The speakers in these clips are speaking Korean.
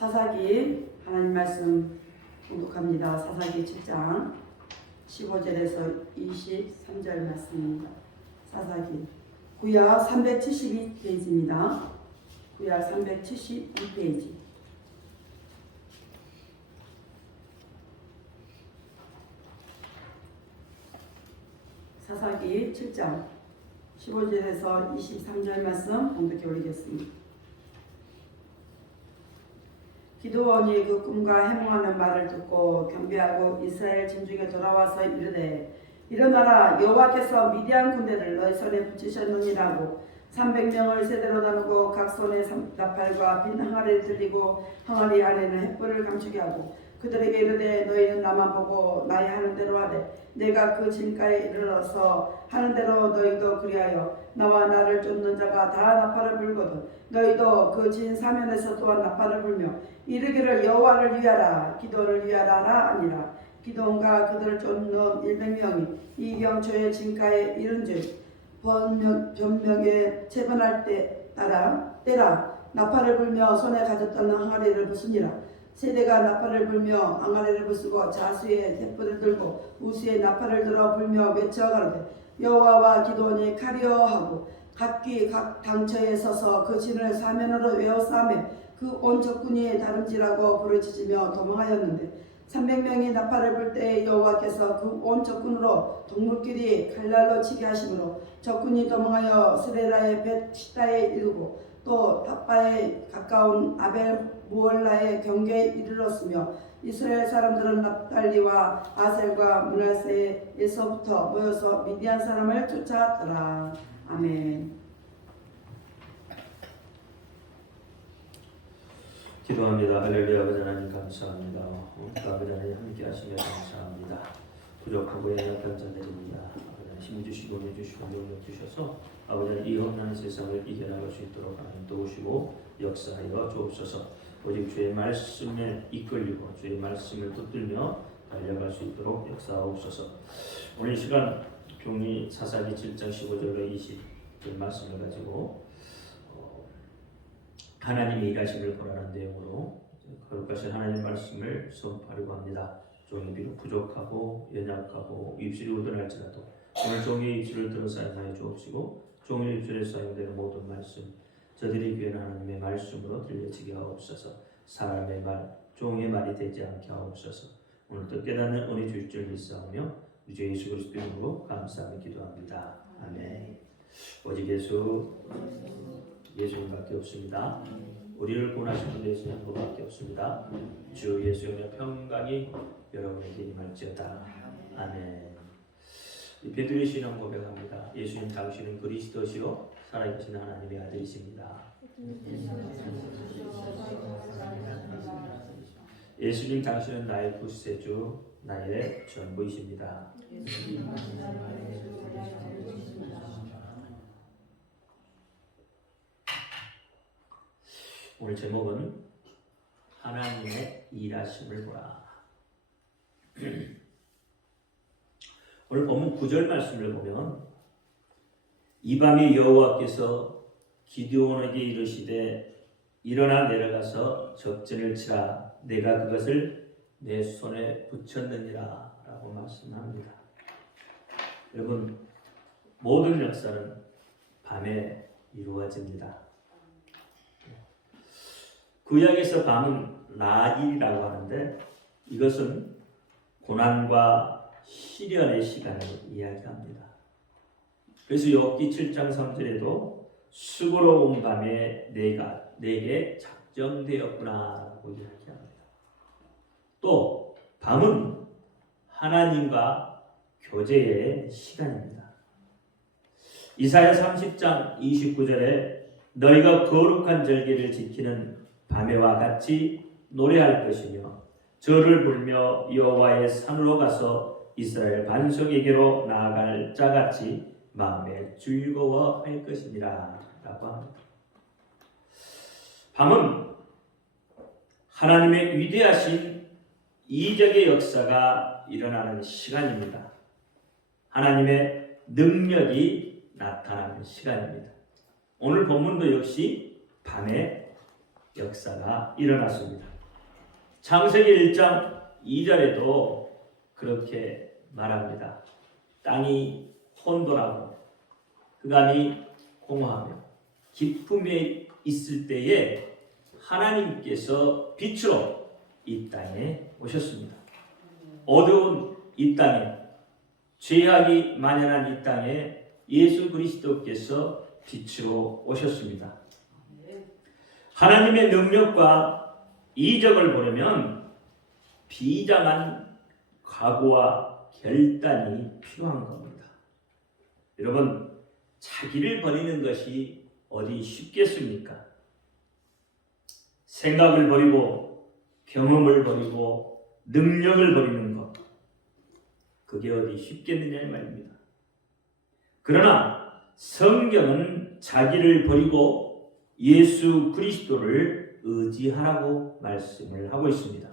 사사기 하나님 말씀 공독합니다. 사사기 7장 15절에서 23절 말씀입니다. 사사기 구약 372페이지입니다. 구약 372페이지. 사사기 7장 15절에서 23절 말씀 공독해 올리겠습니다. 기드온이 그 꿈과 해몽하는 말을 듣고 경배하고 이스라엘 진중에 돌아와서 이르되 일어나라, 여호와께서 미디안 군대를 너희 손에 붙이셨느니라고 300명을 세대로 나누고 각 손에 나팔과 빈 항아리를 들리고 항아리 안에는 횃불을 감추게 하고 그들에게 이르되 너희는 나만 보고 나의 하는 대로 하되 내가 그 진가에 이르러서 하는 대로 너희도 그리하여 나와 나를 쫓는 자가 다 나팔을 불거든 너희도 그 진 사면에서 또한 나팔을 불며 이르기를 여호와를 위하라 기도를 위하라라 아니라. 기도원과 그들을 쫓는 100명이 이 경초의 진가에 이른즉 변명에 체분할 때라 나팔을 불며 손에 가졌던 항아리를 부수니라. 세대가 나팔을 불며 항아리를 부수고 자수에 횃불을 들고 우수에 나팔을 들어 불며 외쳐 가로되 여호와와 기도원이 가려 하고 각기 각 당처에 서서 그 진을 사면으로 외워싸매 그 온 적군이 다름질하고 부르짖으며 도망하였는데 300명이 나팔을 불 때 여호와께서 그 온 적군으로 동물끼리 칼날로 치게 하심으로 적군이 도망하여 스레라의 벳시다에 이르고 또 탑바에 가까운 아벨 무올라의 경계에 이르렀으며 이스라엘 사람들은 납달리와 아셀과 므낫세에서부터 모여서 미디안 사람을 쫓아왔더라. 아멘. 기도합니다. 할렐루야. 아버지 하나님 감사합니다. 아버지 하나님 함께 하시며 감사합니다. 부족하고 연약한 자들입니다. 아버지 하나님 힘 주시고 은혜 주시고 능력 주셔서 아버지 하나님 이 험난한 세상을 이겨나갈 수 있도록 하나님 도우시고 역사하여 주옵소서. 오직 주의 말씀에 이끌리고 주의 말씀을 붙들며 달려갈 수 있도록 역사하옵소서. 오늘 이 시간 종이 사사기 7장 15절로 20절 말씀을 가지고 하나님의 일하심을 권하는 내용으로 거룩하신 하나님의 말씀을 선포하려고 합니다. 종이 비록 부족하고 연약하고 입술이 우둔할지라도 오늘 종의 입술을 들어 사용하여 주옵시고 종의 입술에 사용되는 모든 말씀 저들이 귀한 하나님의 말씀으로 들려지게 하옵소서. 사람의 말, 종의 말이 되지 않게 하옵소서. 오늘도 깨닫는 은혜 주실 줄 믿사오며 주 예수 그리스도 이름으로 감사하며 기도합니다. 아멘. 오직 예수님밖에 없습니다. 우리를 구원하신 분 예수 한 분밖에 없습니다. 주 예수님의 평강이 여러분에게 임할지어다. 아멘. 베드로의 신앙 고백합니다. 예수님 당신은 그리스도시요 살아계신 하나님의 아들이십니다. 예수님 당신은 나의 구세주, 나의 전부이십니다. 오늘 제목은 하나님의 일하심을 보라. 오늘 본문 9절 말씀을 보면 이 밤에 여호와께서 기드온에게 이르시되 일어나 내려가서 적전을 치라 내가 그것을 내 손에 붙였느니라 라고 말씀합니다. 여러분 모든 역사는 밤에 이루어집니다. 구약에서 밤은 라일이라고 하는데 이것은 고난과 시련의 시간을 이야기합니다. 그래서 욥기 7장 3절에도 수고로운 밤에 내게 작정되었구나 라고 이야기합니다. 또 밤은 하나님과 교제의 시간입니다. 이사야 30장 29절에 너희가 거룩한 절기를 지키는 밤에와 같이 노래할 것이며 저를 부르며 여호와의 산으로 가서 이스라엘 반석에게로 나아갈 자같이 마음에 즐거워할 것이니라 라고 합니다. 밤은 하나님의 위대하신 이적의 역사가 일어나는 시간입니다. 하나님의 능력이 나타나는 시간입니다. 오늘 본문도 역시 밤에 역사가 일어났습니다. 창세기 1장 2절에도 그렇게 말합니다. 땅이 혼돈하고 흑암이 공허하며 기품에 있을 때에 하나님께서 빛으로 이 땅에 오셨습니다. 어두운 이 땅에, 죄악이 만연한 이 땅에 예수 그리스도께서 빛으로 오셨습니다. 하나님의 능력과 이적을 보려면 비장한 각오와 결단이 필요한 겁니다. 여러분, 자기를 버리는 것이 어디 쉽겠습니까? 생각을 버리고 경험을 버리고 능력을 버리는 것, 그게 어디 쉽겠느냐 이 말입니다. 그러나 성경은 자기를 버리고 예수 그리스도를 의지하라고 말씀을 하고 있습니다.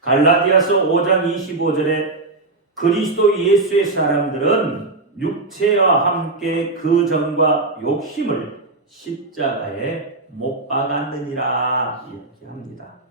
갈라디아서 5장 25절에 그리스도 예수의 사람들은 육체와 함께 그 정과 욕심을 십자가에 못 박았느니라 이렇게 합니다.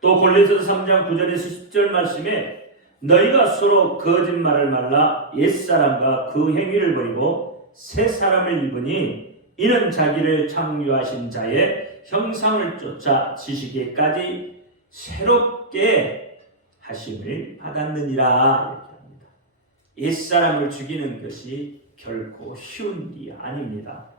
또 골로새서 3장 9절에서 10절 말씀에 너희가 서로 거짓말을 말라 옛사람과 그 행위를 버리고 새 사람을 입으니 이는 자기를 창조하신 자의 형상을 쫓아 지식에까지 새롭게 하심을 받았느니라 이렇게 합니다. 옛사람을 죽이는 것이 결코 쉬운 일이 아닙니다.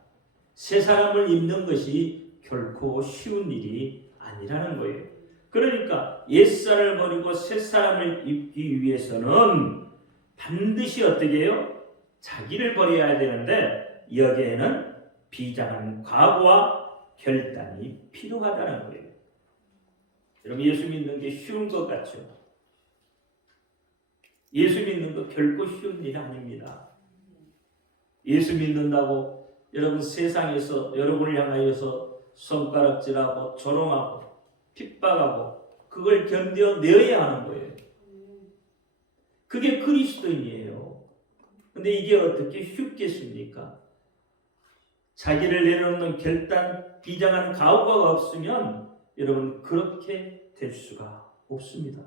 새 사람을 입는 것이 결코 쉬운 일이 아니라는 거예요. 그러니까 옛사람을 버리고 새 사람을 입기 위해서는 반드시 어떻게 해요? 자기를 버려야 되는데 여기에는 비장한 각오와 결단이 필요하다는 거예요. 여러분, 예수 믿는 게 쉬운 것 같죠? 예수 믿는 거 결코 쉬운 일이 아닙니다. 예수 믿는다고 여러분 세상에서 여러분을 향하여서 손가락질하고 조롱하고 핍박하고 그걸 견뎌내야 하는 거예요. 그게 그리스도인이에요. 근데 이게 어떻게 쉽겠습니까? 자기를 내려놓는 결단, 비장한 각오가 없으면 여러분 그렇게 될 수가 없습니다.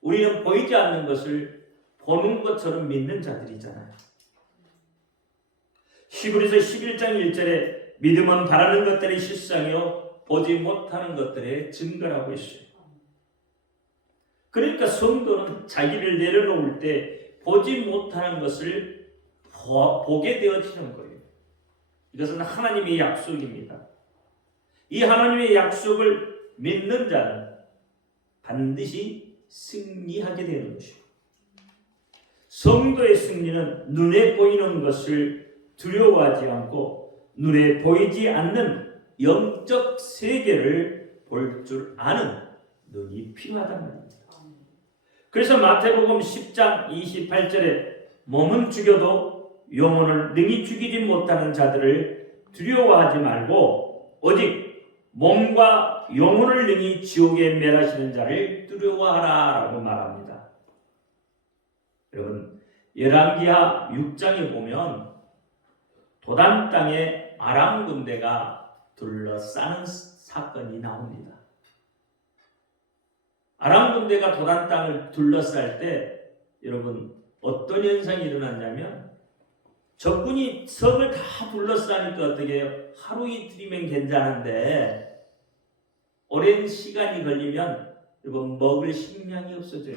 우리는 보이지 않는 것을 보는 것처럼 믿는 자들이잖아요. 히브리서 11장 1절에 믿음은 바라는 것들의 실상이요 보지 못하는 것들의 증거라고 했어요. 그러니까 성도는 자기를 내려놓을 때 보지 못하는 것을 보게 되어지는 거예요. 이것은 하나님의 약속입니다. 이 하나님의 약속을 믿는 자는 반드시 승리하게 되는 것이고, 성도의 승리는 눈에 보이는 것을 두려워하지 않고 눈에 보이지 않는 영적 세계를 볼 줄 아는 눈이 필요하단 말입니다. 그래서 마태복음 10장 28절에 몸은 죽여도 영혼을 능히 죽이지 못하는 자들을 두려워하지 말고 오직 몸과 영혼을 능히 지옥에 멸하시는 자를 두려워하라 라고 말합니다. 여러분, 열왕기하 6장에 보면 도단 땅에 아람 군대가 둘러싸는 사건이 나옵니다. 아람 군대가 도단 땅을 둘러쌀 때 여러분 어떤 현상이 일어났냐면 적군이 성을 다 둘러싸니까 어떻게 해요? 하루 이틀이면 괜찮은데 오랜 시간이 걸리면 여러분 먹을 식량이 없어져요.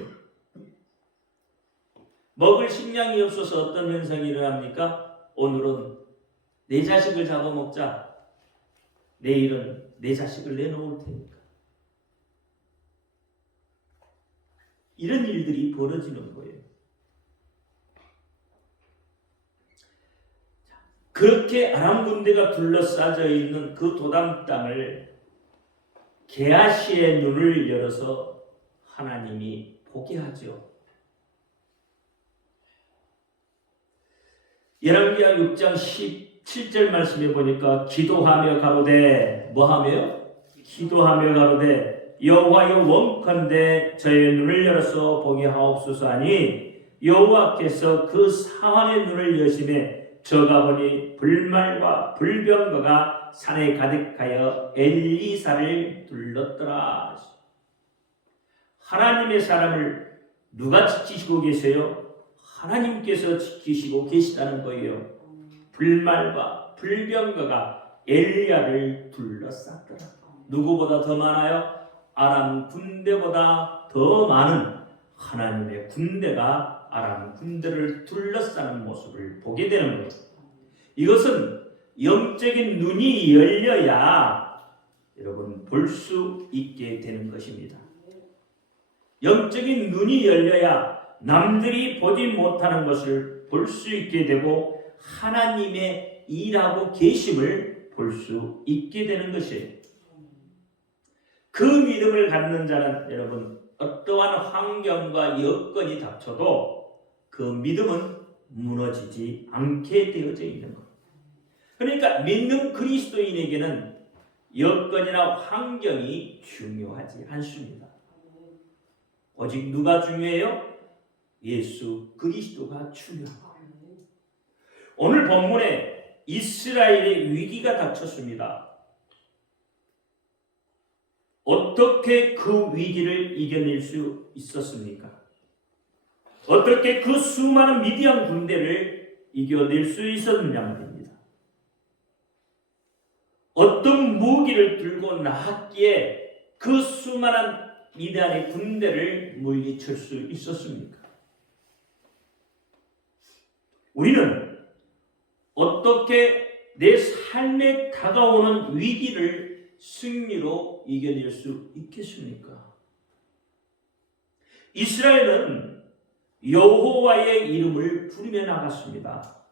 먹을 식량이 없어서 어떤 현상이 일어납니까? 오늘은 내 자식을 잡아먹자. 내일은 내 자식을 내놓을 테니까. 이런 일들이 벌어지는 거예요. 그렇게 아람 군대가 둘러싸져 있는 그 도단 땅을 게하시의 눈을 열어서 하나님이 보게 하죠. 열왕기하 6장 17절 말씀에 보니까 기도하며 가로되 뭐하며요? 기도하며 가로되 여호와여 원컨대 저의 눈을 열어서 보게 하옵소서 하니 여호와께서 그 사환의 눈을 여심해 저가 보니 불말과 불병거가 산에 가득하여 엘리사를 둘렀더라. 하나님의 사람을 누가 지키시고 계세요? 하나님께서 지키시고 계시다는 거예요. 불말과 불병거가 엘리야를 둘러쌌더라. 누구보다 더 많아요? 아람 군대보다 더 많은 하나님의 군대가 아람 군대를 둘러싸는 모습을 보게 되는 거예요. 이것은 영적인 눈이 열려야 여러분 볼 수 있게 되는 것입니다. 영적인 눈이 열려야 남들이 보지 못하는 것을 볼 수 있게 되고 하나님의 일하고 계심을 볼 수 있게 되는 것이에요. 그 믿음을 갖는 자는 여러분 어떠한 환경과 여건이 닥쳐도 그 믿음은 무너지지 않게 되어져 있는 것. 그러니까 믿는 그리스도인에게는 여건이나 환경이 중요하지 않습니다. 오직 누가 중요해요? 예수 그리스도가 중요합니다. 오늘 본문에 이스라엘의 위기가 닥쳤습니다. 어떻게 그 위기를 이겨낼 수 있었습니까? 어떻게 그 수많은 미디안 군대를 이겨낼 수 있었느냐 말입니다. 어떤 무기를 들고 나왔기에 그 수많은 미디안의 군대를 물리칠 수 있었습니까? 우리는 어떻게 내 삶에 다가오는 위기를 승리로 이겨낼 수 있겠습니까? 이스라엘은 여호와의 이름을 부르며 나갔습니다.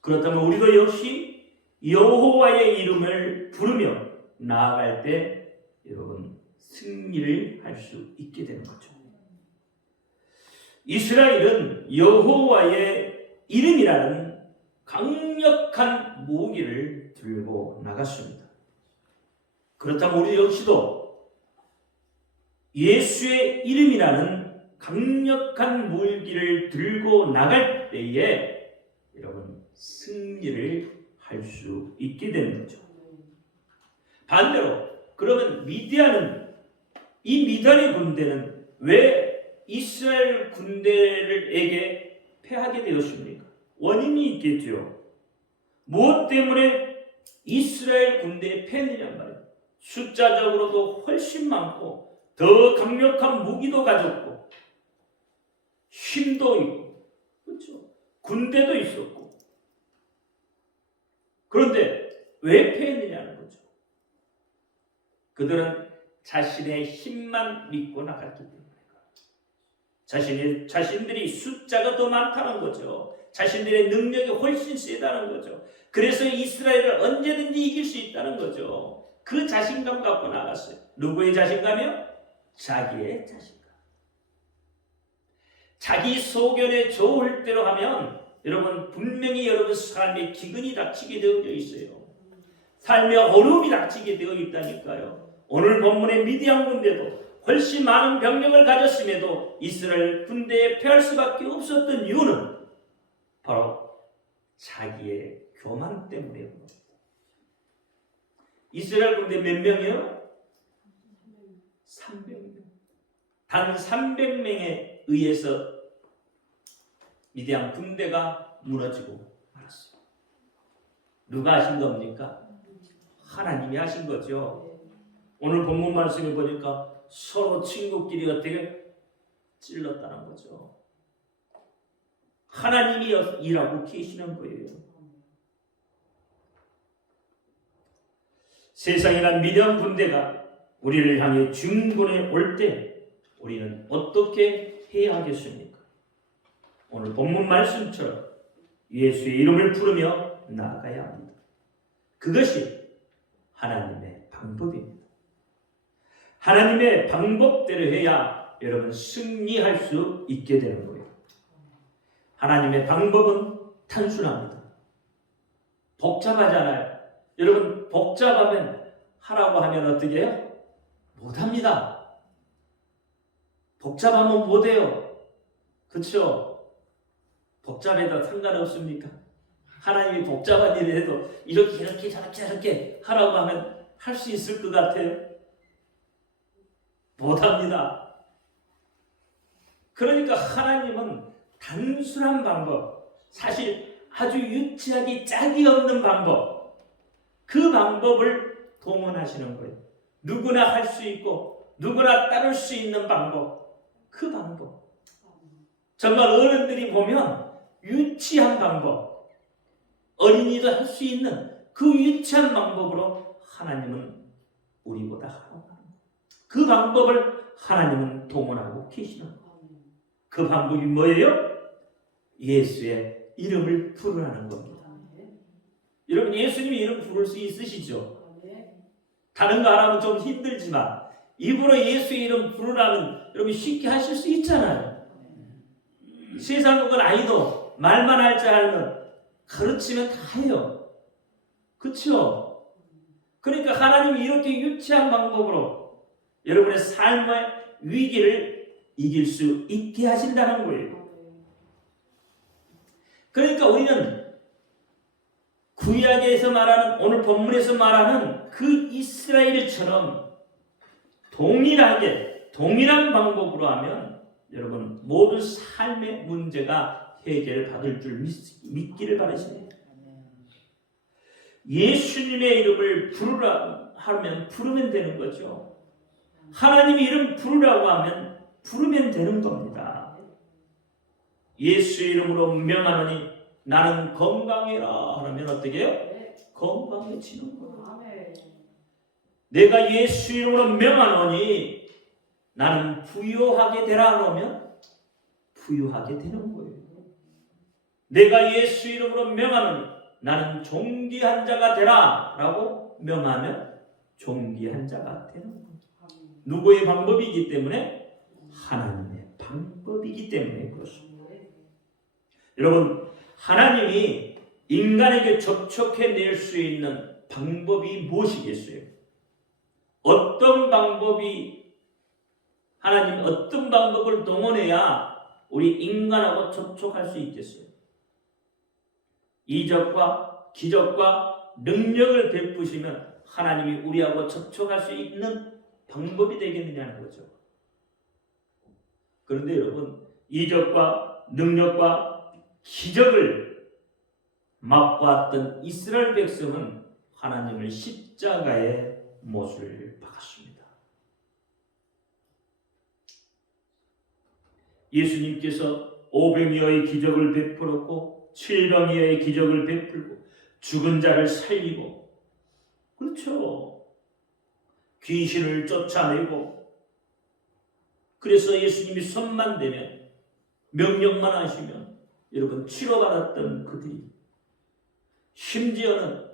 그렇다면 우리도 역시 여호와의 이름을 부르며 나아갈 때 여러분 승리를 할 수 있게 되는 거죠. 이스라엘은 여호와의 이름이라는 강력한 무기를 들고 나갔습니다. 그렇다면 우리 역시도 예수의 이름이라는 강력한 무기를 들고 나갈 때에 여러분 승리를 할 수 있게 되는 거죠. 반대로 그러면 이 미디안의 군대는 왜 이스라엘 군대에게 패하게 되었습니까? 원인이 있겠죠. 무엇 때문에 이스라엘 군대에 패했느냐 말이에요. 숫자적으로도 훨씬 많고 더 강력한 무기도 가졌고 힘도 있고 그렇죠. 군대도 있었고 그런데 왜 패했느냐는 거죠. 그들은 자신의 힘만 믿고 나갔기 때문에 자신들이 숫자가 더 많다는 거죠. 자신들의 능력이 훨씬 세다는 거죠. 그래서 이스라엘을 언제든지 이길 수 있다는 거죠. 그 자신감 갖고 나갔어요. 누구의 자신감이요? 자기의 자신감. 자기 소견에 좋을 대로 하면 여러분 분명히 여러분 삶에 기근이 닥치게 되어져 있어요. 삶에 어려움이 닥치게 되어 있다니까요. 오늘 본문의 미디안 군대도 훨씬 많은 병력을 가졌음에도 이스라엘 군대에 패할 수밖에 없었던 이유는 바로 자기의 교만 때문이에요. 이스라엘 군대 몇 명이요? 300명. 단 300명에 의해서 미디안 군대가 무너지고 말았어요. 누가 하신 겁니까? 하나님이 하신 거죠. 오늘 본문 말씀을 보니까 서로 친구끼리 어떻게 찔렀다는 거죠. 하나님이 일하고 계시는 거예요. 세상이란 미디안 군대가 우리를 향해 중군에 올 때 우리는 어떻게 해야 하겠습니까? 오늘 본문 말씀처럼 예수의 이름을 부르며 나아가야 합니다. 그것이 하나님의 방법입니다. 하나님의 방법대로 해야 여러분 승리할 수 있게 되는 거예요. 하나님의 방법은 단순합니다. 복잡하잖아요. 여러분 복잡하면 하라고 하면 어떻게 해요? 못합니다. 복잡하면 못해요. 그렇죠? 복잡해도 상관없습니까? 하나님이 복잡한 일을 해도 이렇게 저렇게 하라고 하면 할 수 있을 것 같아요? 못합니다. 그러니까 하나님은 단순한 방법, 사실 아주 유치하기 짝이 없는 방법, 그 방법을 동원하시는 거예요. 누구나 할 수 있고 누구나 따를 수 있는 방법, 그 방법. 정말 어른들이 보면 유치한 방법, 어린이도 할 수 있는 그 유치한 방법으로 하나님은 우리보다 하라고 하는 거예요. 그 방법을 하나님은 동원하고 계시는 거예요. 그 방법이 뭐예요? 예수의 이름을 부르라는 겁니다. 여러분, 예수님의 이름 부를 수 있으시죠? 다른 거 안 하면 좀 힘들지만 입으로 예수의 이름 부르라는, 여러분 쉽게 하실 수 있잖아요. 세상 그건 아니도 말만 할 줄 알면 가르치면 다 해요. 그렇죠? 그러니까 하나님이 이렇게 유치한 방법으로 여러분의 삶의 위기를 이길 수 있게 하신다는 거예요. 그러니까 우리는 구약에서 말하는, 오늘 본문에서 말하는 그 이스라엘처럼 동일한 방법으로 하면 여러분 모든 삶의 문제가 해결받을 줄 믿기를 바라십니다. 예수님의 이름을 부르라 하면 부르면 되는 거죠. 하나님의 이름 부르라고 하면 부르면 되는 겁니다. 예수의 이름으로 명하노니 나는 건강해라 하면 어떻게 해요? 건강해지는 거예요. 내가 예수 이름으로 명하노니 나는 부유하게 되라 하면 부유하게 되는 거예요. 내가 예수 이름으로 명하노니 나는 존귀한 자가 되라 라고 명하면 존귀한 자가 되는 거예요. 누구의 방법이기 때문에? 하나님의 방법이기 때문에 그렇습니다. 여러분, 하나님이 인간에게 접촉해낼 수 있는 방법이 무엇이겠어요? 하나님 어떤 방법을 동원해야 우리 인간하고 접촉할 수 있겠어요? 이적과 기적과 능력을 베푸시면 하나님이 우리하고 접촉할 수 있는 방법이 되겠느냐는 거죠. 그런데 여러분, 이적과 능력과 기적을 맛보았던 이스라엘 백성은 하나님을 십자가에 못을 박았습니다. 예수님께서 500여의 기적을 베풀었고 700여의 기적을 베풀고 죽은 자를 살리고, 그렇죠, 귀신을 쫓아내고, 그래서 예수님이 손만 대면, 명령만 하시면 여러분 치료받았던 그들이, 심지어는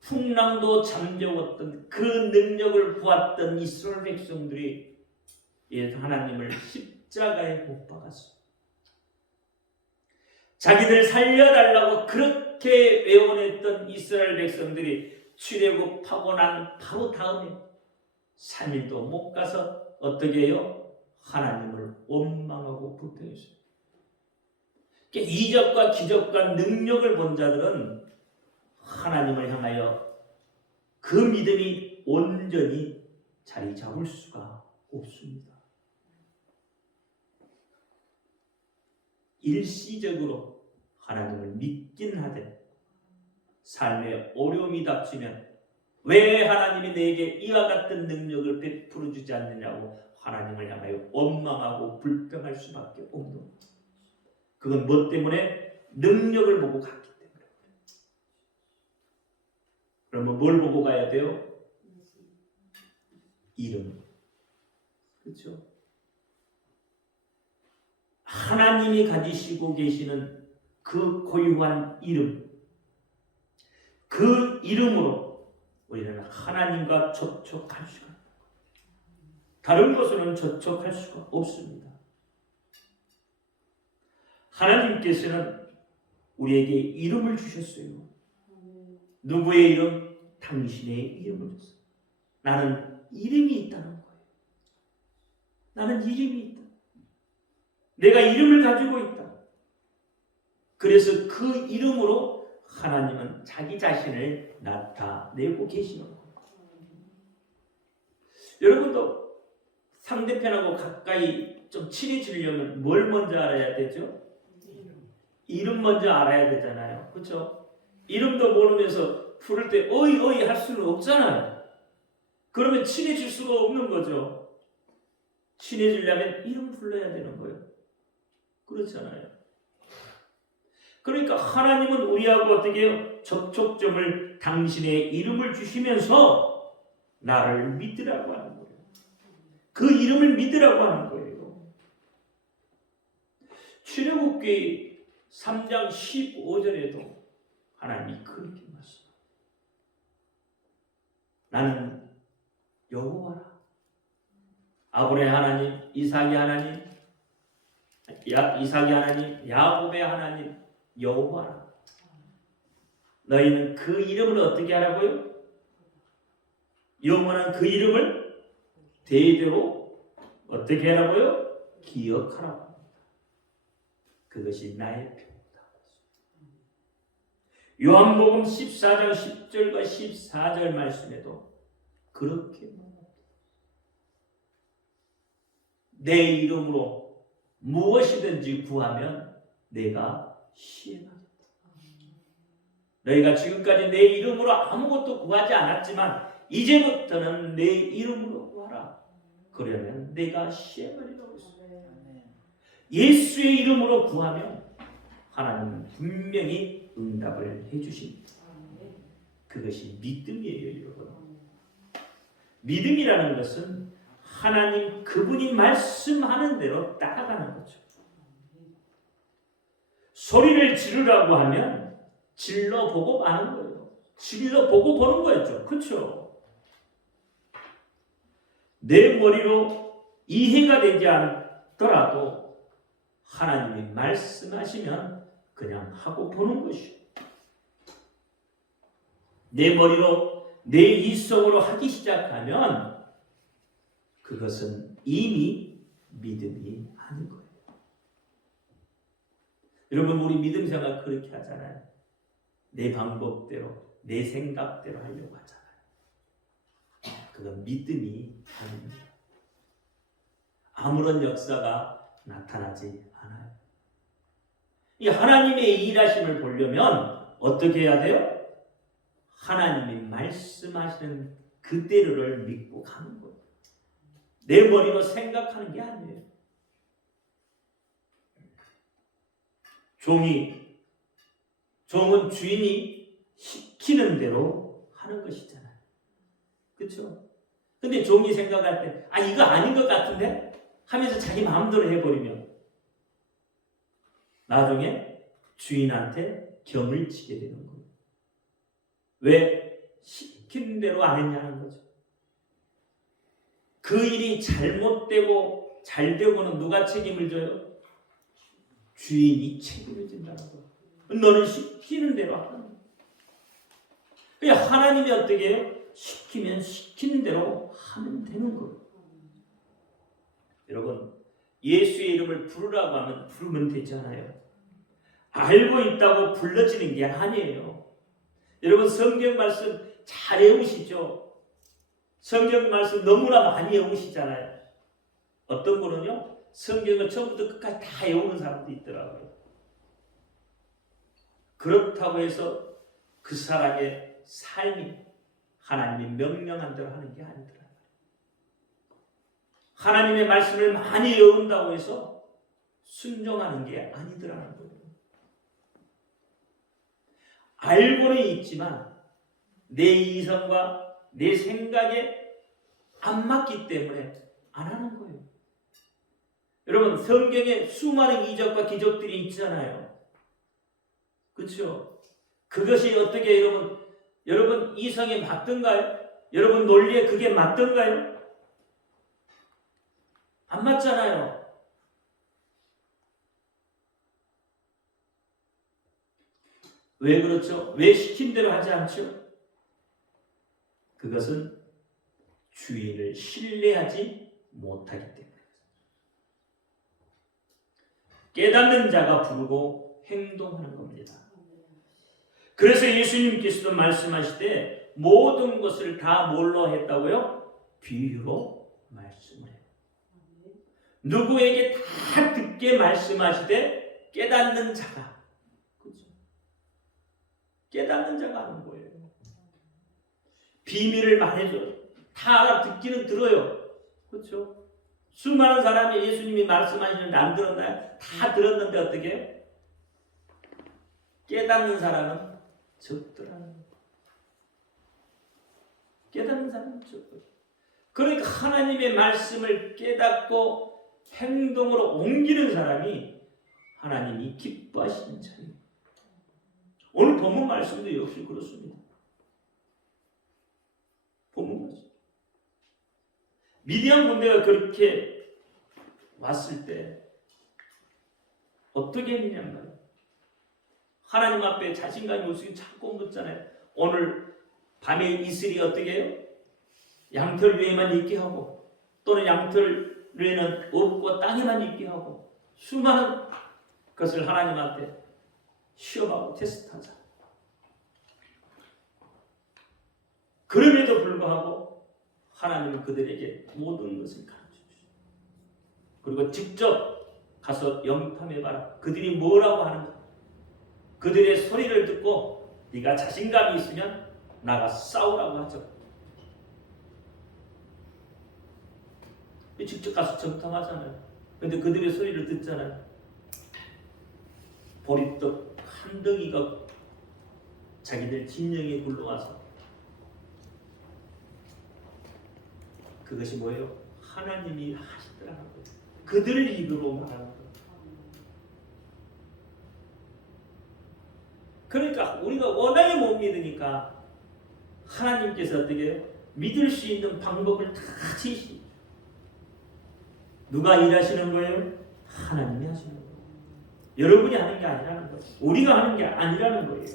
풍랑도 잠재웠던 그 능력을 보았던 이스라엘 백성들이 하나님을 십자가에 못 박았어요. 자기들 살려달라고 그렇게 외원했던 이스라엘 백성들이 출애굽하고 난 바로 다음에 3일도 못 가서 어떻게 해요? 하나님을 원망하고 불평했어요. 이적과 기적과 능력을 본 자들은 하나님을 향하여 그 믿음이 온전히 자리 잡을 수가 없습니다. 일시적으로 하나님을 믿긴 하되 삶에 어려움이 닥치면 왜 하나님이 내게 이와 같은 능력을 베풀어 주지 않느냐고 하나님을 향하여 원망하고 불평할 수밖에 없는 거예요. 그건 뭐 때문에? 능력을 보고 갔기 때문에. 그러면 뭘 보고 가야 돼요? 이름. 그렇죠? 하나님이 가지시고 계시는 그 고유한 이름, 그 이름으로 우리는 하나님과 접촉할 수가 있습니다. 다른 것으로는 접촉할 수가 없습니다. 하나님께서는 우리에게 이름을 주셨어요. 누구의 이름? 당신의 이름을 줬어요. 나는 이름이 있다는 거예요. 나는 이름이 있다. 내가 이름을 가지고 있다. 그래서 그 이름으로 하나님은 자기 자신을 나타내고 계시는 거예요. 여러분도 상대편하고 가까이 좀 친해지려면 뭘 먼저 알아야 되죠? 이름 먼저 알아야 되잖아요. 그렇죠? 이름도 모르면서 부를 때 어이 어이 할 수는 없잖아요. 그러면 친해질 수가 없는 거죠. 친해지려면 이름 불러야 되는 거예요. 그렇잖아요. 그러니까 하나님은 우리하고 어떻게 해요? 접촉점을 당신의 이름을 주시면서 나를 믿으라고 하는 거예요. 그 이름을 믿으라고 하는 거예요. 출애굽기 3장 15절에도 하나님이 그렇게 말씀합니다. 나는 여호와라. 아브라함의 하나님, 이삭의 하나님, 야곱의 하나님 여호와라. 너희는 그 이름을 어떻게 하라고요? 영원한 그 이름을 대대로 어떻게 하라고요? 기억하라고 합니다. 그것이 나의 표입니다. 요한복음 14장 10절과 14절 말씀에도 그렇게 말합니다. 내 이름으로 무엇이든지 구하면 내가 시행하겠다. 너희가 지금까지 내 이름으로 아무것도 구하지 않았지만 이제부터는 내 이름으로 구하라. 그러면 내가 시행하리라고 했어요. 예수의 이름으로 구하면 하나님은 분명히 응답을 해주십니다. 그것이 믿음이에요, 여러분. 믿음이라는 것은 하나님 그분이 말씀하는 대로 따라가는 거죠. 소리를 지르라고 하면 질러보고 마는 거예요. 질러보고 보는 거였죠. 그렇죠? 내 머리로 이해가 되지 않더라도 하나님이 말씀하시면 그냥 하고 보는 것이요. 내 머리로 내 이성으로 하기 시작하면 그것은 이미 믿음이 아닌 거예요. 여러분, 우리 믿음 생활 그렇게 하잖아요. 내 방법대로, 내 생각대로 하려고 하잖아요. 그건 믿음이 아닙니다. 아무런 역사가 나타나지 않아요. 이 하나님의 일하심을 보려면 어떻게 해야 돼요? 하나님이 말씀하시는 그대로를 믿고 가는 거예요. 내 머리로 생각하는 게 아니에요. 종은 주인이 시키는 대로 하는 것이잖아요. 그렇죠? 근데 종이 생각할 때 이거 아닌 것 같은데? 하면서 자기 마음대로 해버리면 나중에 주인한테 경을 치게 되는 거예요. 왜? 시킨 대로 안 했냐는 거죠. 그 일이 잘못되고 잘되고는 누가 책임을 져요? 주인이 책임을 진다는 거예요. 너는 시키는 대로 하는 거예요. 그러니까 하나님이 어떻게 해요? 시키면 시키는 대로 하면 되는 거예요. 여러분, 예수의 이름을 부르라고 하면 부르면 되잖아요. 알고 있다고 불러지는 게 아니에요. 여러분, 성경 말씀 잘 외우시죠? 성경 말씀 너무나 많이 외우시잖아요. 어떤 분은요, 성경을 처음부터 끝까지 다 외우는 사람도 있더라고요. 그렇다고 해서 그 사람의 삶이 하나님이 명령한 대로 하는 게 아니더라고요. 하나님의 말씀을 많이 외운다고 해서 순종하는 게 아니더라는 거예요. 알고는 있지만 내 이성과 내 생각에 안 맞기 때문에 안 하는 거예요. 여러분, 성경에 수많은 이적과 기적들이 있잖아요. 그렇죠? 그것이 어떻게 여러분 이성에 맞던가요? 여러분 논리에 그게 맞던가요? 안 맞잖아요. 왜 그렇죠? 왜 시킨 대로 하지 않죠? 그것은 주인을 신뢰하지 못하기 때문에. 깨닫는 자가 부르고 행동하는 겁니다. 그래서 예수님께서도 말씀하시되 모든 것을 다 뭘로 했다고요? 비유로 말씀을 해요. 누구에게 다 듣게 말씀하시되 깨닫는 자가, 그렇죠? 깨닫는 자가 하는 거예요. 비밀을 말해줘요. 다 알아듣기는 들어요. 그렇죠? 수많은 사람이 예수님이 말씀하시는데 안 들었나요? 다 들었는데 어떻게 해요? 깨닫는 사람은 적더라는 거예요. 깨닫는 사람은 적더라고요. 그러니까 하나님의 말씀을 깨닫고 행동으로 옮기는 사람이 하나님이 기뻐하시는 자입니다. 오늘 본문 말씀도 역시 그렇습니다. 본문 말씀. 미디안 군대가 그렇게 왔을 때 어떻게 했느냐 말이에요. 하나님 앞에 자신감이 없으니 자꾸 묻잖아요. 오늘 밤에 이슬이 어떻게 해요? 양털 위에만 있게 하고 또는 양털 위에는 없고 땅에만 있게 하고 수많은 것을 하나님 앞에 시험하고 테스트하자. 그럼에도 불구하고 하나님은 그들에게 모든 것을 가르쳐 주시고 그리고 직접 가서 영탐해봐라. 그들이 뭐라고 하는가. 그들의 소리를 듣고 네가 자신감이 있으면 나가 싸우라고 하죠. 직접 가서 정탐하잖아요. 근데 그들의 소리를 듣잖아요. 보리떡 한 덩이가 자기들 진영에 굴러와서 그것이 뭐예요? 하나님이 하시더라는 거예요. 그들 입으로 말하는 거예요. 그러니까 우리가 워낙에 못 믿으니까 하나님께서 어떻게 해요? 믿을 수 있는 방법을 다 지시. 누가 일하시는 거예요? 하나님이 하시는 거예요. 여러분이 하는 게 아니라는 거예요. 우리가 하는 게 아니라는 거예요.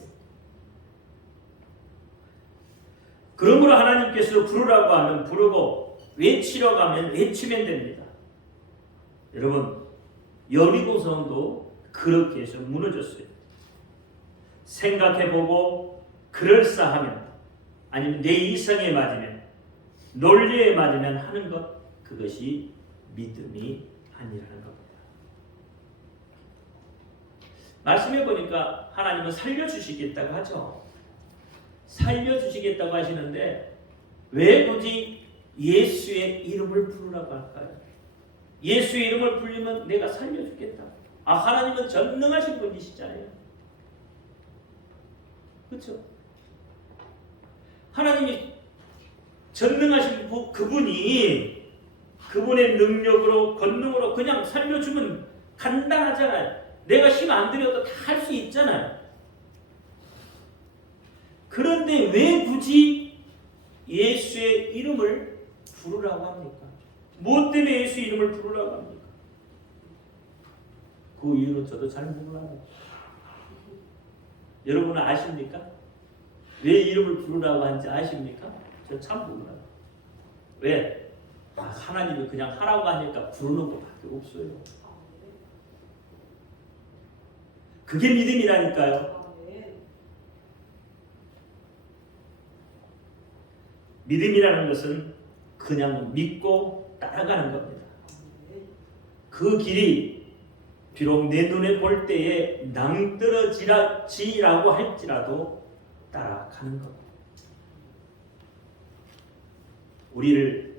그러므로 하나님께서 부르라고 하면 부르고 외치려고 하면 외치면 됩니다. 여러분 여리고성도 그렇게 해서 무너졌어요. 생각해보고 그럴싸하면 아니면 내 이성에 맞으면 논리에 맞으면 하는 것 그것이 믿음이 아니라는 겁니다. 말씀해 보니까 하나님은 살려주시겠다고 하죠. 살려주시겠다고 하시는데 왜 굳이 예수의 이름을 부르라고 할까요? 예수의 이름을 부르면 내가 살려주겠다. 하나님은 전능하신 분이시잖아요. 그렇죠? 하나님이 전능하신 그분이 그분의 능력으로 권능으로 그냥 살려주면 간단하잖아요. 내가 힘 안 들여도 다 할 수 있잖아요. 그런데 왜 굳이 예수의 이름을 부르라고 합니까? 무엇 때문에 예수 이름을 부르라고 합니까? 그 이유는 저도 잘 몰라요. 여러분은 아십니까? 왜 이름을 부르라고 하는지 아십니까? 저 참 몰라요. 왜? 하나님이 그냥 하라고 하니까 부르는 것밖에 없어요. 그게 믿음이라니까요. 믿음이라는 것은 그냥 믿고 따라가는 겁니다. 그 길이 비록 내 눈에 볼 때에 낭떠러지라고 할지라도 따라가는 겁니다. 우리를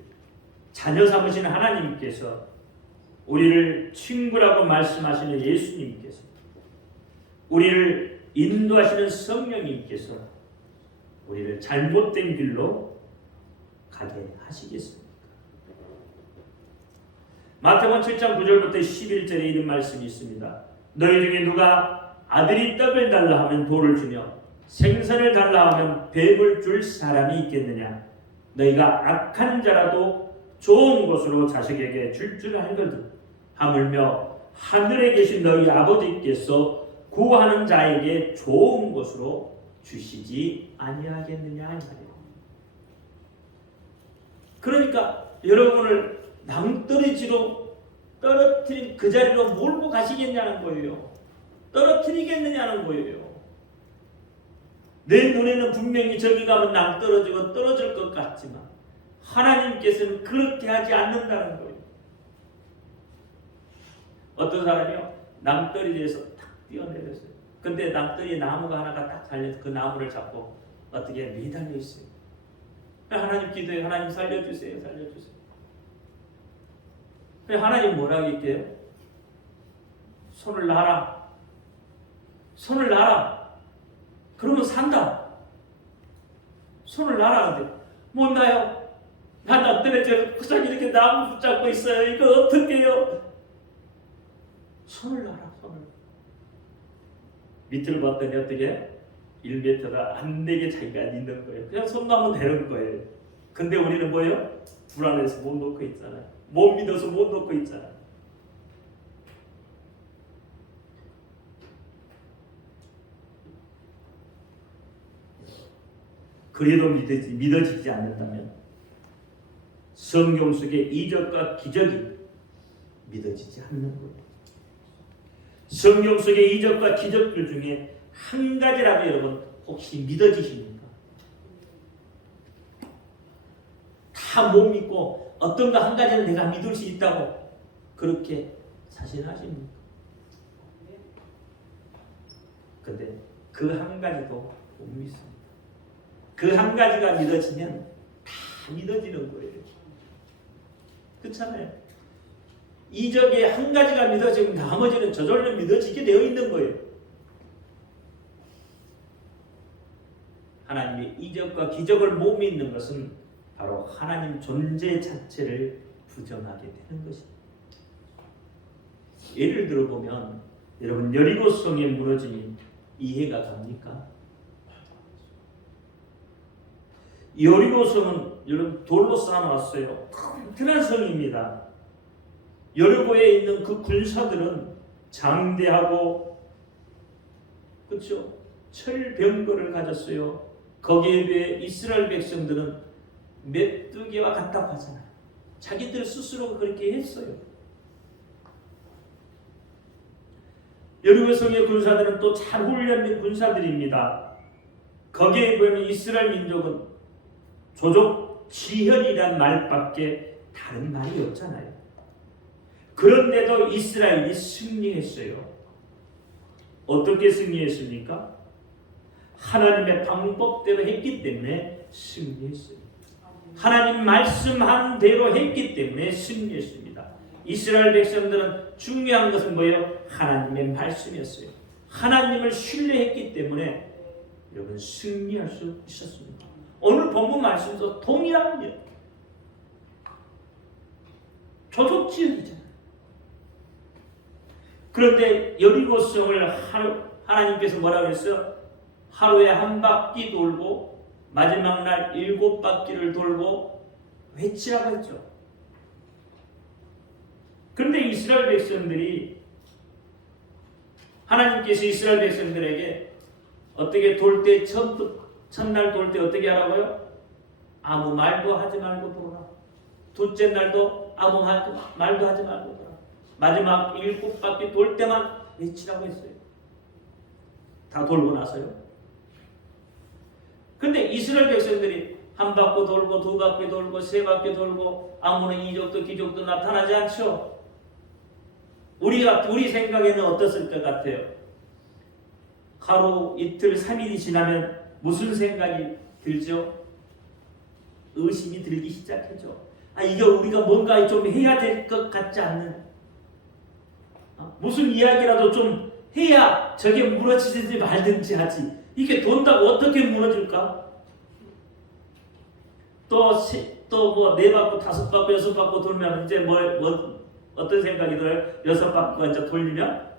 자녀 삼으시는 하나님께서 우리를 친구라고 말씀하시는 예수님께서 우리를 인도하시는 성령님께서 우리를 잘못된 길로 가게 하시겠습니까? 마태복음 7장 9절부터 11절에 이런 말씀이 있습니다. 너희 중에 누가 아들이 떡을 달라 하면 돌을 주며 생선을 달라 하면 뱀을 줄 사람이 있겠느냐? 너희가 악한 자라도 좋은 것으로 자식에게 줄 알거든. 하물며 하늘에 계신 너희 아버지께서 구하는 자에게 좋은 것으로 주시지 아니하겠느냐 이 말이에요. 그러니까 여러분을 낭떠러지로 떨어뜨린 그 자리로 몰고 가시겠냐는 거예요. 떨어뜨리겠느냐는 거예요. 내 눈에는 분명히 저기 가면 낭떠러지고 떨어질 것 같지만 하나님께서는 그렇게 하지 않는다는 거예요. 어떤 사람이요, 낭떠러지에서 탁 뛰어내렸어요. 근데 낭떠러지 나무가 하나가 딱 달려서 그 나무를 잡고 어떻게 매달려 있어요. 하나님 기도해, 하나님 살려주세요, 살려주세요. 하나님 뭐라고 할게요? 손을 놔라. 손을 놔라. 그러면 산다. 손을 놔라. 근데 못 놔요. 나 떨어져. 그냥 이렇게 나무 붙잡고 있어요. 이거 어떻게 해요? 손을 놔라. 손을. 밑을 봤더니 어떻게? 1m가 안 되게 자기가 있는 거예요. 그냥 손 놔면 되는 거예요. 근데 우리는 뭐예요? 불안해서 못 놓고 있잖아요. 못 믿어서 못 놓고 있잖아요. 그래도 믿어지지 않는다면 성경 속의 이적과 기적이 믿어지지 않는 거예요. 성경 속의 이적과 기적들 중에 한 가지라도 여러분 혹시 믿어지십니까? 다 못 믿고 어떤 거 한 가지는 내가 믿을 수 있다고 그렇게 자신하십니까? 근데 그 한 가지도 못 믿습니다. 그 한 가지가 믿어지면 다 믿어지는 거예요. 그렇잖아요. 이적의 한 가지가 믿어지면 나머지는 저절로 믿어지게 되어 있는 거예요. 하나님의 이적과 기적을 못 믿는 것은 바로 하나님 존재 자체를 부정하게 되는 것입니다. 예를 들어보면 여러분 여리고 성의 무너짐이 이해가 갑니까? 여리고 성은 여러분 돌로 쌓아놨어요. 튼튼한 성입니다. 여리고에 있는 그 군사들은 장대하고 그렇죠? 철병거를 가졌어요. 거기에 비해 이스라엘 백성들은 메뚜기와 같다고 하잖아요. 자기들 스스로가 그렇게 했어요. 여리고 성의 군사들은 또 잘 훈련된 군사들입니다. 거기에 보면 이스라엘 민족은 조족 지혈이란 말밖에 다른 말이 없잖아요. 그런데도 이스라엘이 승리했어요. 어떻게 승리했습니까? 하나님의 방법대로 했기 때문에 승리했어요. 하나님 말씀한 대로 했기 때문에 승리했습니다. 이스라엘 백성들은 중요한 것은 뭐예요? 하나님의 말씀이었어요. 하나님을 신뢰했기 때문에 여러분 승리할 수 있었습니다. 오늘 본문 말씀도 동일합니다. 조족지연이잖아요. 그런데 여리고성을 하나님께서 뭐라고 했어요? 하루에 한 바퀴 돌고 마지막 날 7바퀴를 돌고 외치라고 했죠. 그런데 이스라엘 백성들이 하나님께서 이스라엘 백성들에게 어떻게 돌 때 첫날 돌 때 어떻게 하라고요? 아무 말도 하지 말고 돌아. 둘째 날도 아무 말도 하지 말고 돌아. 마지막 7바퀴 돌 때만 외치라고 했어요. 다 돌고 나서요. 근데 이스라엘 백성들이 한 바퀴 돌고 두 바퀴 돌고 세 바퀴 돌고 아무런 이적도 기적도 나타나지 않죠. 우리 생각에는 어떻을 것 같아요? 하루 이틀 3일이 지나면 무슨 생각이 들죠? 의심이 들기 시작하죠. 이거 우리가 뭔가 좀 해야 될 것 같지 않는 무슨 이야기라도 좀 해야 저게 무너지든지 말든지 하지. 이게 돈다고 어떻게 무너질까? 또 뭐 4바퀴, 5바퀴, 6바퀴 돌면 이제 뭐 어떤 생각이 들어요? 6바퀴가 이제 돌리면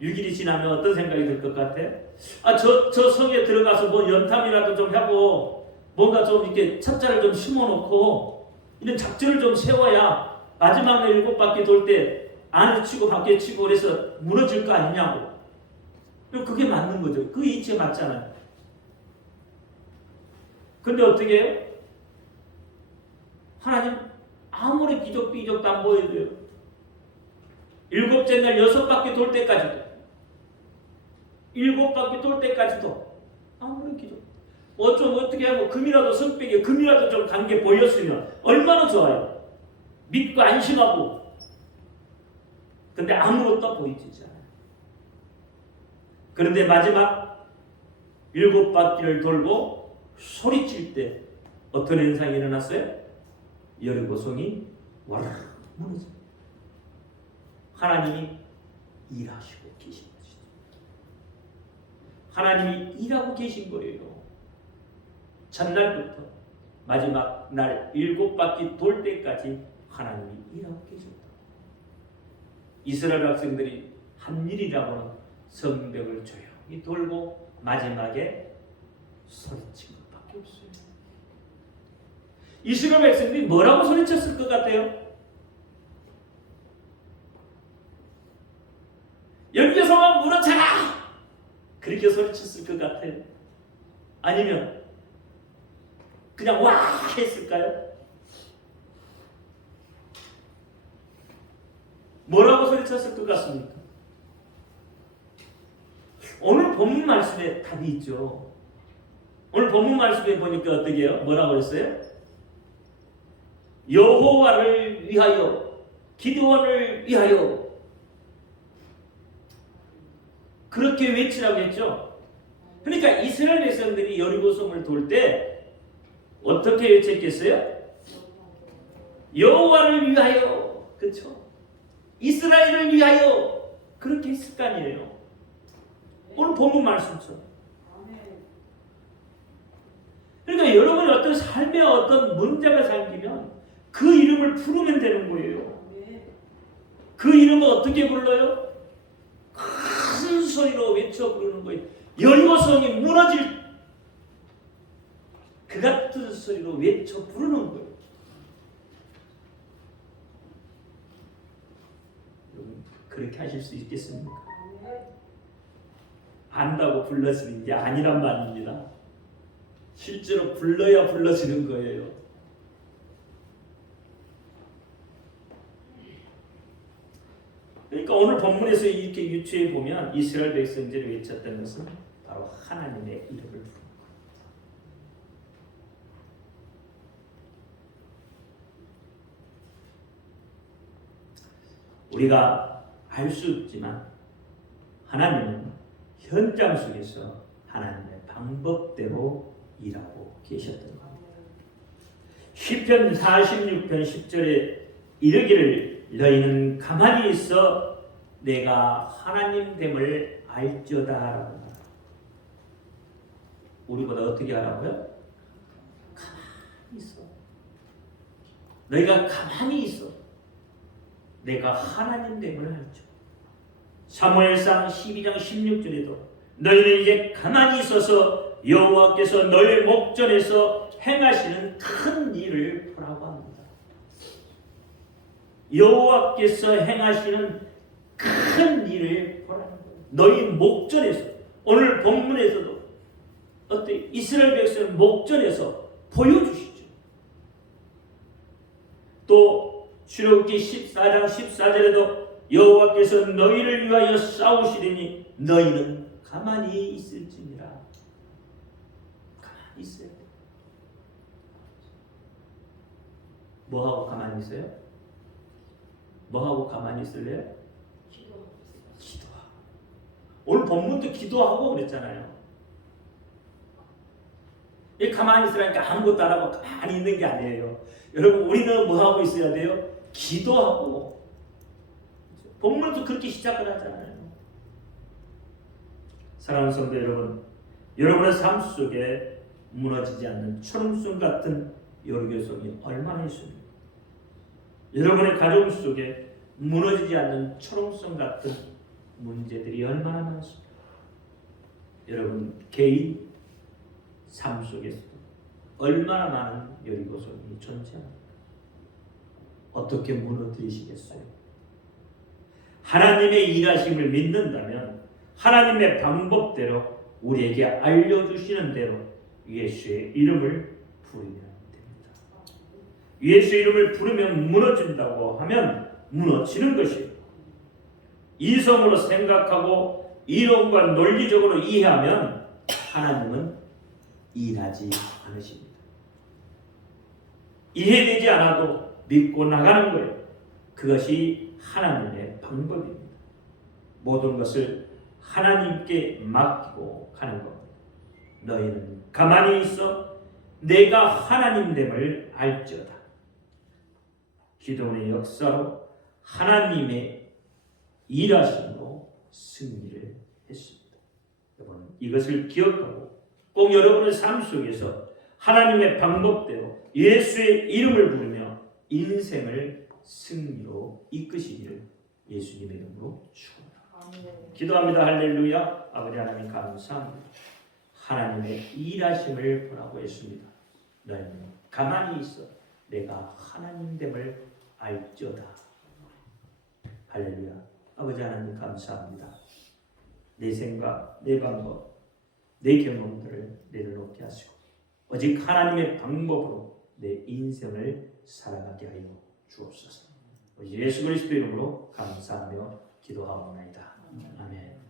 6일이 지나면 어떤 생각이 들 것 같아? 저 성에 들어가서 뭐 연탐이라도 좀 하고 뭔가 좀 이렇게 찹쌀을 좀 심어놓고 이런 작전을 좀 세워야 마지막 날 7바퀴 돌 때 안에 치고 밖에 치고 그래서 무너질 거 아니냐고. 그게 맞는 거죠. 그 이치에 맞잖아요. 근데 어떻게 해요? 하나님 아무리 기적도 이적도 안 보여줘요. 7째 날 6바퀴 돌 때까지도 7바퀴 돌 때까지도 아무런 기도. 좀 어떻게 하고 금이라도 성벽에 금이라도 좀 간 게 보였으면 얼마나 좋아요. 믿고 안심하고. 근데 아무것도 보이지 않아요. 그런데 마지막 7바퀴를 돌고 소리칠 때 어떤 현상이 일어났어요? 여리고성이 와르르 무너져요. 하나님이 일하시고 계신 것이죠. 하나님이 일하고 계신 거예요. 첫날부터 마지막 날 7바퀴 돌 때까지 하나님이 일하고 계셨다. 이스라엘 백성들이 한 일이라고는 성벽을 조용히 돌고 마지막에 소리친 것밖에 없어요. 이스라엘 백성들이 뭐라고 소리쳤을 것 같아요? 여리고성아 무너져라! 그렇게 소리쳤을 것 같아요. 아니면 그냥 와 했을까요? 뭐라고 소리쳤을 것 같습니까? 오늘 본문 말씀에 답이 있죠. 오늘 본문 말씀에 보니까 어떻게 해요? 뭐라고 그랬어요? 여호와를 위하여, 기드온을 위하여 그렇게 외치라고 했죠. 그러니까 이스라엘 백성들이 여리고성을 돌 때 어떻게 외쳤겠어요? 여호와를 위하여, 그렇죠? 이스라엘을 위하여 그렇게 했을 거 아니에요. 오늘 본문 말씀처럼. 그러니까 여러분이 어떤 삶의 어떤 문제가 생기면 그 이름을 부르면 되는 거예요. 그 이름을 어떻게 불러요? 큰 소리로 외쳐 부르는 거예요. 여리고성이 무너질 그 같은 소리로 외쳐 부르는 거예요. 여러분 그렇게 하실 수 있겠습니까? 안다고 불러지는 게 아니란 말입니다. 실제로 불러야 불러지는 거예요. 그러니까 오늘 본문에서 이렇게 유추해 보면 이스라엘 백성들이 외쳤던 것은 바로 하나님의 이름을 부르는 거예요. 우리가 알 수 없지만 하나님은 현장 속에서 하나님의 방법대로 일하고 계셨던 겁니다. 시편 46편 10절에 이르기를 너희는 가만히 있어 내가 하나님됨을 알지어다라고 합니다. 우리보다 어떻게 하라고요? 가만히 있어. 너희가 가만히 있어. 내가 하나님됨을 알죠. 사무엘상 12장 16절에도 너희는 이제 가만히 있어서 여호와께서 너희 목전에서 행하시는 큰 일을 보라고 합니다. 여호와께서 행하시는 큰 일을 보라는 거예요. 너희 목전에서. 오늘 본문에서도 어때? 이스라엘 백성 목전에서 보여주시죠. 또 출애굽기 14장 14절에도 여호와께서 너희를 위하여 싸우시리니 너희는 가만히 있을지니라. 가만히 있어야 돼. 뭐하고 가만히 있어요? 뭐하고 가만히 있을래요? 기도하고. 오늘 본문도 기도하고 그랬잖아요. 이 가만히 있으라니까 아무것도 안 하고 가만히 있는 게 아니에요. 여러분 우리는 뭐하고 있어야 돼요? 기도하고. 본문도 그렇게 시작을 하잖아요. 사랑하는 성도 여러분, 여러분의 삶 속에 무너지지 않는 초롱성 같은 여리고성이 얼마나 있습니까? 여러분의 가정 속에 무너지지 않는 초롱성 같은 문제들이 얼마나 많습니까? 여러분 개인 삶 속에서도 얼마나 많은 여리고성이 존재합니까? 어떻게 무너뜨리시겠어요? 하나님의 일하심을 믿는다면 하나님의 방법대로 우리에게 알려주시는 대로 예수의 이름을 부르면 됩니다. 예수의 이름을 부르면 무너진다고 하면 무너지는 것이에요. 이성으로 생각하고 이론과 논리적으로 이해하면 하나님은 일하지 않으십니다. 이해되지 않아도 믿고 나가는 거예요. 그것이 하나님의 방법입니다. 모든 것을 하나님께 맡기고 가는 겁니다. 너희는 가만히 있어 내가 하나님됨을 알지어다. 기도의 역사로 하나님의 일하심으로 승리를 했습니다. 여러분 이것을 기억하고 꼭 여러분의 삶 속에서 하나님의 방법대로 예수의 이름을 부르며 인생을 승리로 이끄시기를 예수님의 이름으로 축원합니다. 기도합니다. 할렐루야. 아버지 하나님 감사합니다. 하나님의 일하심을 보라고 했습니다. 너희는 가만히 있어 내가 하나님됨을 알지어다. 할렐루야. 아버지 하나님 감사합니다. 내 생각, 내 방법, 내 경험들을 내려놓게 하시고 오직 하나님의 방법으로 내 인생을 살아가게 하여 주옵소서. 예수 그리스도 이름으로 감사하며 기도하옵나이다. 아멘.